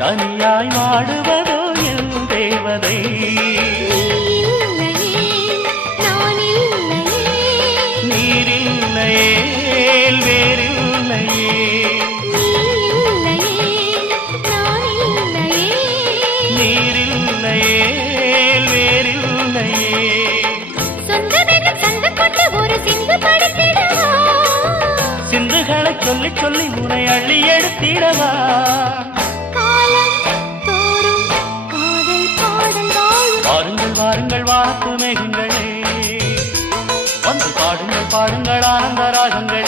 தனியாய் வாடுவதோ என் தேவதை. நீரில்லையே வேறில்லையே, நீரில்லையே வேறில்லையே. சிந்துகளை சொல்லி சொல்லி உனை அள்ளி எடுத்திடவா. வாருங்கள் வாருங்கள் வாத்து மேகங்களே, வந்து பாடுங்கள் பாடுங்கள் ஆனந்த ராகங்களே.